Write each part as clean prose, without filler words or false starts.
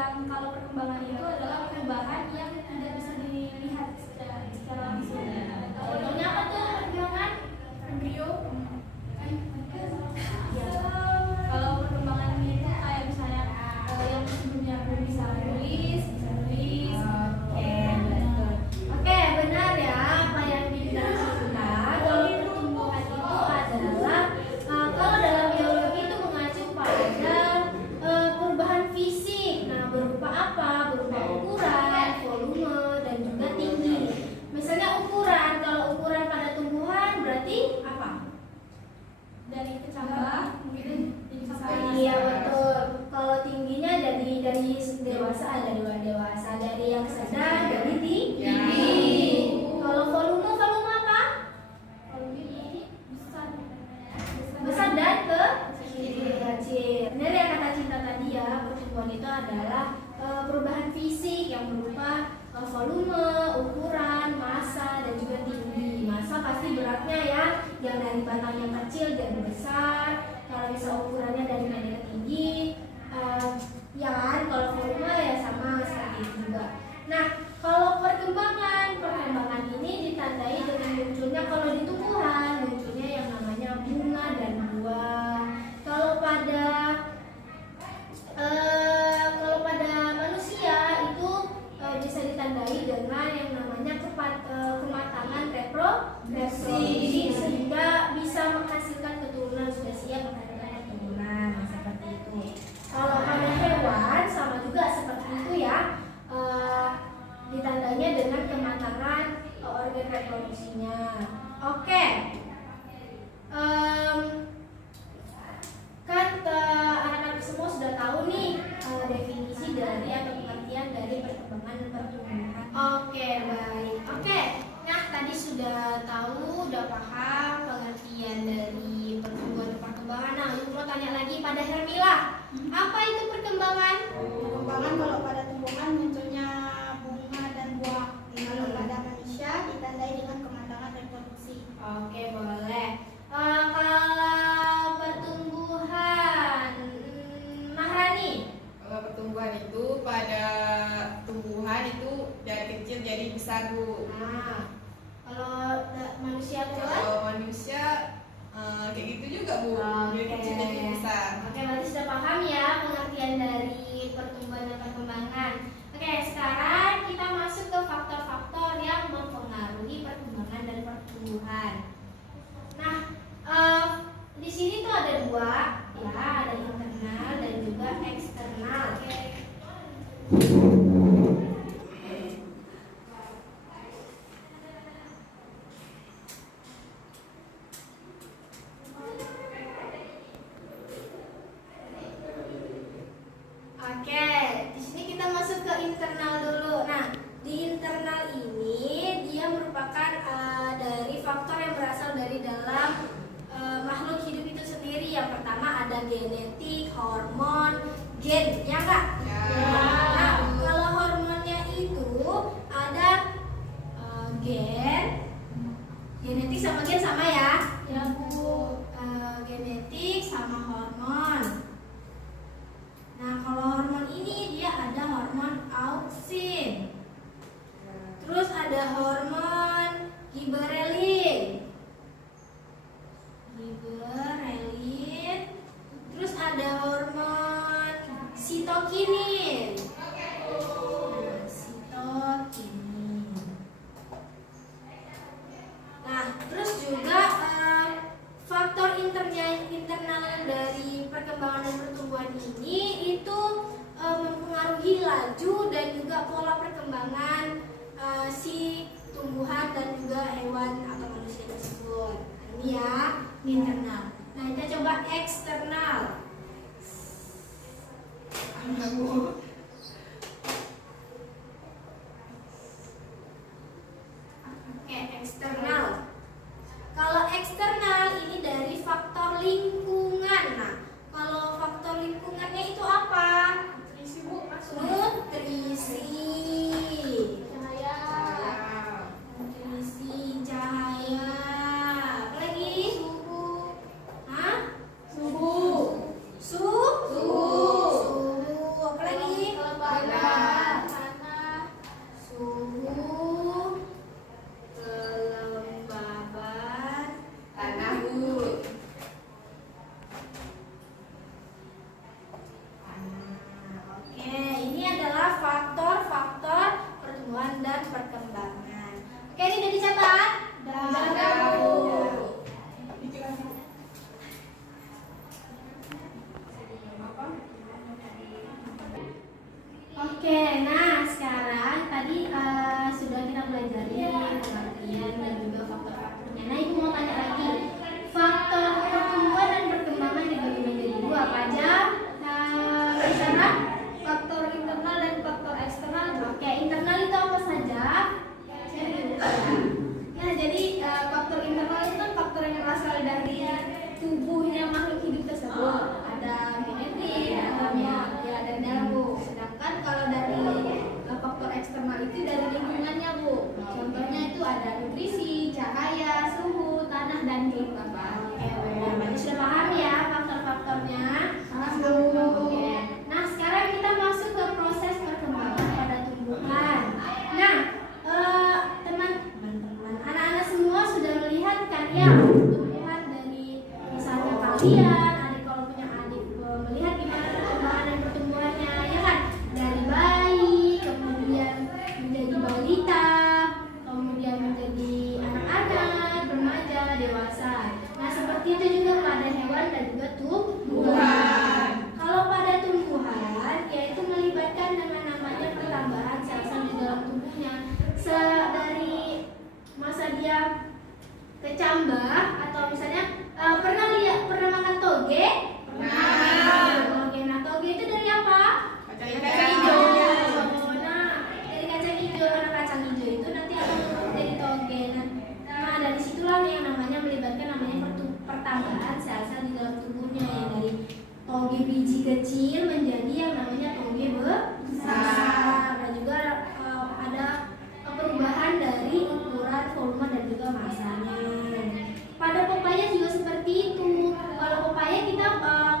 yang kalau perkembangan itu adalah perubahan yang tidak bisa dilihat secara langsung. Contohnya apa tuh perkembangan? Embrio. Ya. Kalau perkembangan itu kayak misalnya yang sebelumnya belum bisa nulis, bisa nulis. Oke, benar ya apa yang dibilang Cinta. Kalau pertumbuhan itu adalah kalau dalam biologi itu mengacu pada perubahan fisik. Nah, berupa apa? Berupa ukuran, volume, dan juga tinggi. Misalnya ukuran, kalau ukuran pada tumbuhan berarti apa? Dari kecambah mungkin jadi besar. Iya betul. Kalau tingginya dari dewasa, dari yang sedang jadi tinggi. Kalau volume apa? Volume besar dan kecil. Benar ya kata Cinta tadi ya, pertumbuhan itu adalah perubahan fisik yang berupa volume, ukuran, massa, dan juga tinggi. Massa pasti beratnya ya, yang dari batang yang kecil jadi besar. Kalau misal ukurannya dari pendek ke tinggi, ya kan? Kalau volume ya sama seperti itu juga. Nah, kalau perkembangan ini ditandai dengan munculnya, kalau di tumbuhan munculnya yang namanya bunga dan buah. Kalau pada manusia itu bisa ditandai dengan yang namanya kematangan reproduksi, sehingga bisa menghasilkan keturunan, sudah siap menghasilkan keturunan seperti itu. Kalau pada hewan sama juga seperti itu ya, ditandanya dengan kematangan organ reproduksinya. Oke. Kan anak-anak semua sudah tahu nih definisi dari atau pengertian dari perkembangan pertumbuhan. Oke, baik. Oke. Nah, tadi sudah tahu, udah paham pengertian dari perkembangan. Nah, yuk mau tanya lagi pada Hermila. Apa itu perkembangan? Perkembangan kalau pada tumbuhan munculnya bunga dan buah. Kalau pada manusia ditandai dengan kematangan reproduksi. Oke, boleh. Kalau pertumbuhan, Mahrani? Kalau pertumbuhan itu pada tumbuhan itu dari kecil jadi besar, Bu. Nah, kalau manusia tuh? Kalau manusia kayak gitu juga, Bu. Dari kecil jadi besar. Oke, berarti sudah paham ya pengertian dari pertumbuhan dan perkembangan. Oke, sekarang kita masuk ke faktor-faktor yang mempengaruhi perkembangan dan pertumbuhan. Nah, di sini tuh ada dua, ya, ada internal dan juga eksternal. Oke, di sini kita masuk ke internal dulu. Nah, di internal ini dia merupakan dari faktor yang berasal dari dalam makhluk hidup itu sendiri. Yang pertama ada genetik, hormon, gen, ya enggak? Ya. Nah, kalau hormonnya itu ada gen, genetik sama gen sama ya? Ya Bu, genetik sama hormon. Nah, kalau hormon ini dia ada hormon auksin. Terus ada hormon giberelin. Terus ada hormon sitokinin. Nah, sitokinin. Nah, terus juga faktor internal dari perkembangan dan pertumbuhan ini itu mempengaruhi laju dan juga pola perkembangan si tumbuhan dan juga hewan atau manusia tersebut. Ini ya internal. Nah, kita coba eksternal. Oke, eksternal. Kalau eksternal ini dari faktor lingkungan. Nah, kalau faktor lingkungannya itu apa? Nutrisi, Bu, masuk. Nutrisi. Nutrisi, cahaya. Apa lagi? Suhu. Hah? Suhu. Suhu. Apa lagi? Oke, nah sekarang tadi sudah kita pelajari pengertian dan juga faktor-faktornya. Nah, ibu mau tanya lagi, faktor pertumbuhan dan perkembangan dibagi menjadi dua apa aja? Sarah? Faktor internal dan faktor eksternal. Oke, internal itu apa saja? Nah, jadi faktor internal itu kan faktor yang berasal dari tubuhnya makhluk hidup tersebut. Ada genetik, dalamnya, ya dari dalam Bu. Sedangkan kalau dari faktor eksternal itu dari lingkungannya Bu. Contohnya itu ada nutrisi, cahaya, suhu, tanah dan kelembapan. Oke, berarti sudah paham ya faktor-faktornya. Oke. Nah, sekarang kita masuk ke proses perkembangan pada tumbuhan. Nah, teman-teman, anak-anak semua sudah melihat kan ya pertumbuhan dari misalnya kalian, adik kalau punya adik melihat gimana perkembangan dan pertumbuhannya, ya kan? Dari bayi, kemudian menjadi balita, kemudian menjadi anak-anak, remaja, dewasa. Nah, seperti itu juga pada hewan dan juga tumbuhan. Kalau pada tumbuhan, yaitu melibatkan dengan namanya pertambahan sel-sel di dalam tubuhnya. Dari masa dia kecambah atau misalnya pernah makan toge? Toge. Nah, toge itu dari apa? Kacang hijau. Nah, dari kacang hijau. Karena kacang hijau itu nanti akan berubah jadi toge. Nah, dari situlah yang namanya melibatkan namanya pertambahan sel-sel di dalam tubuhnya, yang dari toge biji kecil menjadi yang namanya toge besar. Dan juga ada perubahan dari ukuran, volume dan juga masanya. Pada pepaya juga seperti itu. Kalau pepaya kita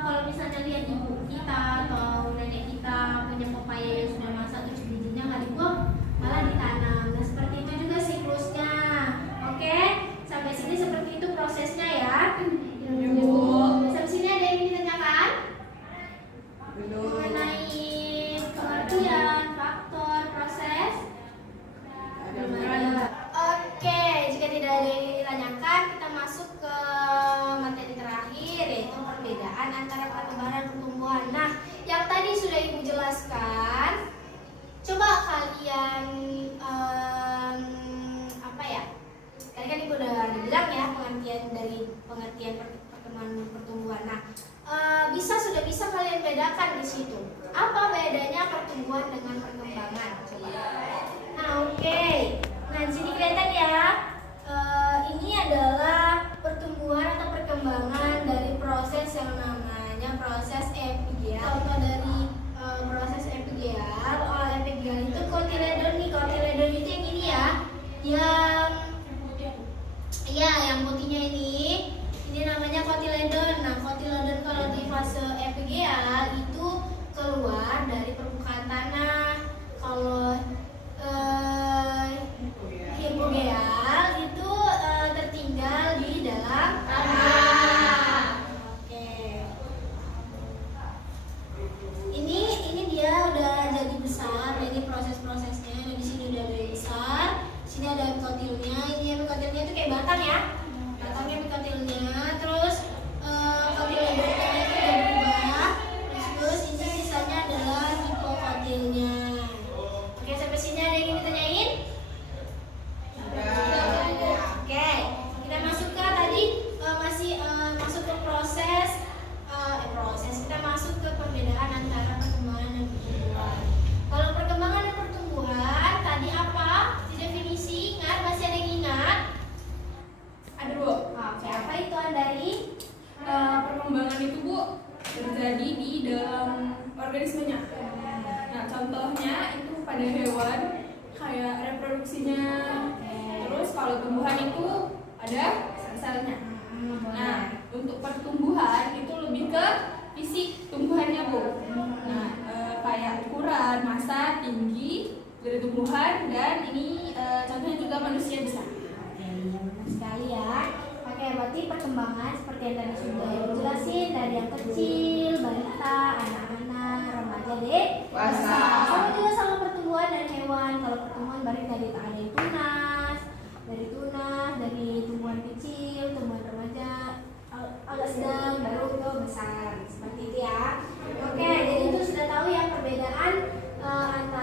kalau misalnya lihat ibu kita atau nenek kita punya pepaya yang sudah masak terus bijinya nggak dibuang, malah ditanam. Nah, seperti itu juga siklusnya. Oke, sampai sini seperti itu prosesnya ya. Sampai sini ada yang ingin ditanyakan? Mengenai pengertian, faktor, proses? Oke, jika tidak ada yang ditanyakan, kita masuk ke materi terakhir, yaitu perbedaan antara perkembangan dan pertumbuhan. Nah, yang tadi sudah ibu jelaskan, coba kalian apa ya? Tadi kan ibu udah bilang ya pengertian dari pengertian perkembangan dan pertumbuhan. Nah, sudah bisa kalian bedakan di situ. Apa bedanya pertumbuhan dengan perkembangan? Coba. Nah, oke. Nah, di sini kelihatan ya. Ini adalah pertumbuhan atau perkembangan dari proses yang namanya proses epigeal. Contoh dari proses epigeal. Epigeal itu kotiledon nih. Kotiledon itu yang ini ya. Yang putihnya ini namanya kotiledon. Nah, kotiledon kalau di fase epigeal itu keluar dari permukaan tanah. Kalau hipogeal itu tertinggal di dalam tanah. Oke. Ini dia udah jadi besar. Ini proses-prosesnya. Nah, di sini udah jadi besar. Sini ada epikotilnya. Ini epikotilnya itu kayak batang ya. Batangnya epikotilnya. Terus kotiledonnya itu udah berubah. Terus ini sisanya adalah hipokotilnya. Oke, sampai sini ada yang ingin ditanyain? Oke, kita masuk ke tadi masih masuk ke proses. Kita masuk ke perbedaan antara perkembangan dan pertumbuhan. Kalau perkembangan dan pertumbuhan tadi apa? Di definisi ingat, masih ada yang ingat? Ada Bu. Oke, apa itu Andari? Perkembangan itu Bu terjadi di dalam organismenya. Nah, contohnya itu pada hewan kayak reproduksinya. Terus kalau tumbuhan itu ada sel-selnya. Nah, untuk pertumbuhan itu lebih ke fisik tumbuhannya Bu. Nah, kayak ukuran, massa, tinggi dari tumbuhan, dan ini contohnya juga manusia bisa. Oke, benar sekali ya. Oke, berarti perkembangan seperti yang tadi sudah ibu jelasin, dari yang kecil, balita, anak-anak, remaja, dewasa. Sama juga sama pertumbuhan dan hewan. Kalau pertumbuhan balik dari tunas, dari tumbuhan kecil, tumbuhan remaja, agak sedang, baru ke besar. Seperti itu ya. Oke, jadi itu sudah tahu ya perbedaan antara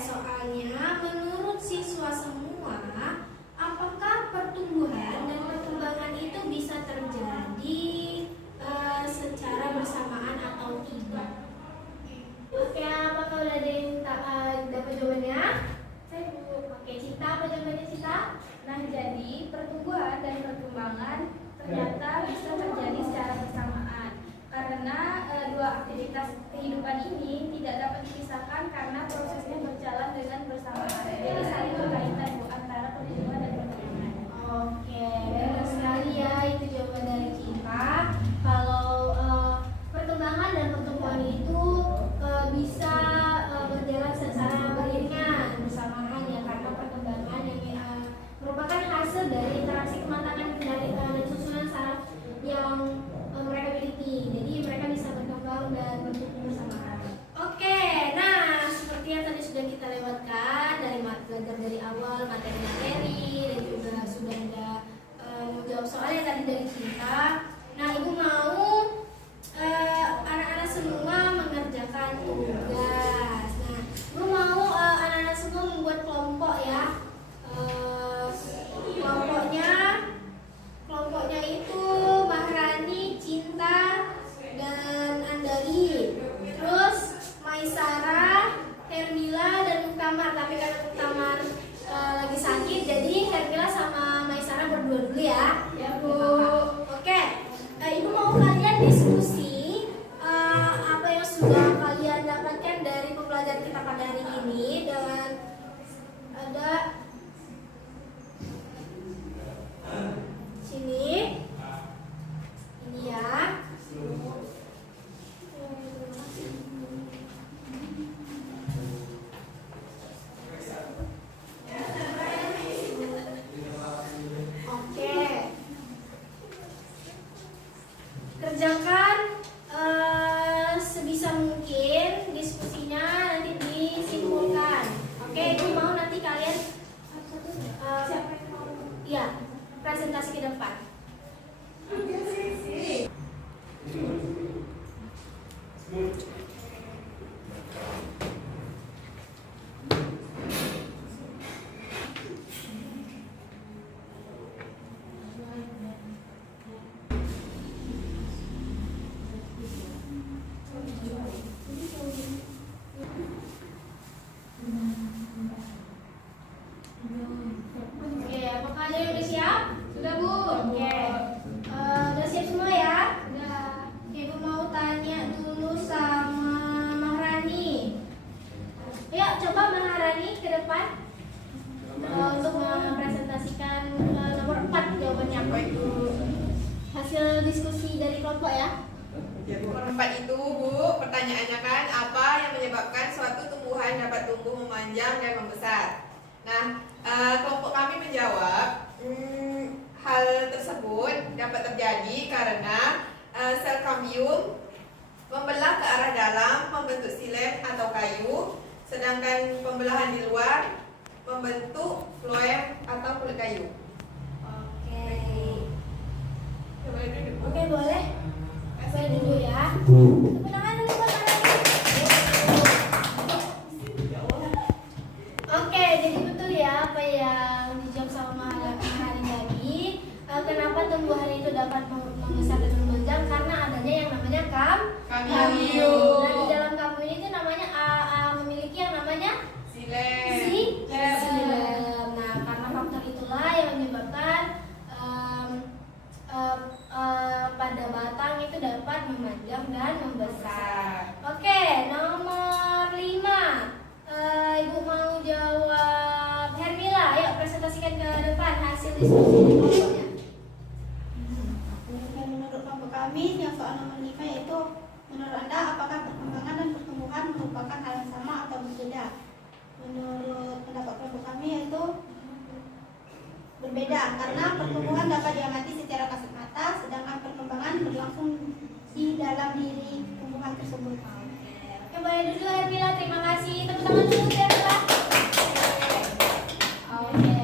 soalnya menurut siswa semua, apakah pertumbuhan dan perkembangan itu bisa terjadi secara bersamaan atau tidak? Oke, apakah udah ada yang dapat jawabannya? Saya Bu. Oke, Cita, apa jawabannya Cita? Nah, jadi pertumbuhan dan perkembangan ternyata bisa terjadi secara bersamaan karena dua aktivitas kehidupan ini tidak dapat dipisahkan karena prosesnya berjalan dengan bersamaan. Jadi saling berkaitan Bu antara pertumbuhan dan perkembangan. Oke, benar sekali ya, itu jawaban dari Cita. Kalau perkembangan dan pertumbuhan itu bisa berjalan secara beriringan bersamaan ya, karena perkembangan yang merupakan hasil dari interaksi kematangan dari dan susunan saraf yang mereka miliki. Jadi mereka bisa berkembang dan bertumbuh bersamaan. Oke, nah seperti yang tadi sudah kita lewatkan dari belajar dari awal materi-materi dan juga sudah ada menjawab soal yang tadi dari Cinta. Nah, Ibu mau anak-anak semua mengerjakan tugas. Nah, Ibu mau anak-anak semua membuat kelompok ya. Kelompoknya itu Mahrani, Cinta, dan Andali. Terus Maisara, Hermila, dan Muktamar. Tapi karena Muktamar lagi sakit, jadi Hermila sama Maisara berdua dulu ya. Ya Bu. Oke, Ibu mau kalian diskusi apa yang sudah kalian dapatkan dari pembelajaran kita pada hari ini dengan ada sini ini ya. Oke, kerjakan sebisa mungkin diskusinya, nanti disimpulkan. Oke, Ibu mau nanti kalian ya presentasi ke depan. Oke, apakah ada yang udah siap? Sudah Bu. Oke, udah siap semua ya? Sudah. Ibu mau tanya dulu sama Maharani. Ayo coba Maharani ke depan untuk mempresentasikan nomor 4 jawabannya. Hasil diskusi dari kelompok ya. Nomor 4 itu Bu, pertanyaannya kan apa yang menyebabkan suatu tumbuhan dapat tumbuh memanjang dan membesar. Nah, kelompok kami menjawab hal tersebut dapat terjadi karena sel kambium membelah ke arah dalam membentuk silet atau kayu, sedangkan pembelahan di luar membentuk floem atau kulit kayu. Oke, boleh. Saya dulu ya. Tepuk tangan dulu buat Maharani. Oke, jadi betul ya apa yang dijawab sama Maharani tadi. Kenapa tumbuhan itu dapat membesar dan memanjang? Karena adanya yang namanya Kambium. Nah, di dalam kambium itu namanya memiliki yang namanya Silet. silem. Nah, karena faktor itulah yang menyebabkan pada batang itu dapat memanjang dan membesar. Oke, nomor 5. Ibu mau jawab Hermila. Ayo presentasikan ke depan hasil diskusi kelompoknya. Menurut kelompok kami yang soal nomor 5 yaitu menurut Anda apakah perkembangan dan pertumbuhan merupakan hal yang sama atau berbeda? Menurut pendapat kelompok kami yaitu berbeda karena pertumbuhan dapat diamati secara kasat mata sedangkan perkembangan berlangsung di dalam diri tumbuhan tersebut. Oke, boleh dulu Hermila. Terima kasih. Tepuk tangan dulu Hermila. Oke,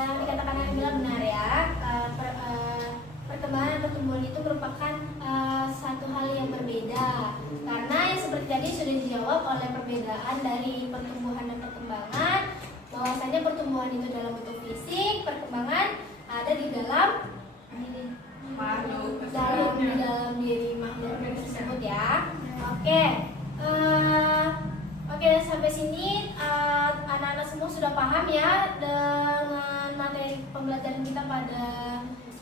yang dikatakan Hermila benar ya. Perkembangan dan pertumbuhan itu merupakan satu hal yang berbeda karena yang seperti tadi sudah dijawab oleh perbedaan dari pertumbuhan dan perkembangan. Bahwasanya pertumbuhan itu dalam bentuk fisik, perkembangan ada di dalam Makhluk di dalam diri makhluk tersebut ya. Oke, oke sampai sini anak-anak semua sudah paham ya dengan materi pembelajaran kita pada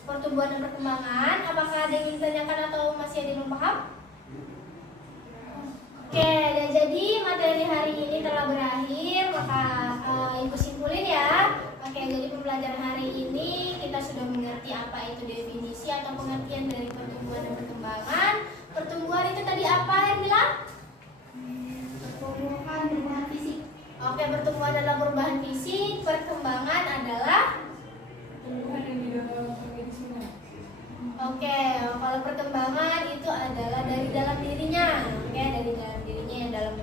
pertumbuhan dan perkembangan. Apakah ada yang ingin ditanyakan atau masih ada yang belum paham? Oke, dan jadi materi hari ini telah berakhir, maka ibu simpulin ya. Oke, jadi pembelajaran hari ini kita sudah mengerti apa itu definisi atau pengertian dari pertumbuhan dan perkembangan. Pertumbuhan itu tadi apa, Hermila? Perubahan fisik. Oke, pertumbuhan adalah perubahan fisik, perkembangan adalah Tumbuhan yang di dalam organisme. oke, kalau perkembangan itu adalah dari dalam dirinya. Oke, dari dalam dirinya yang dalam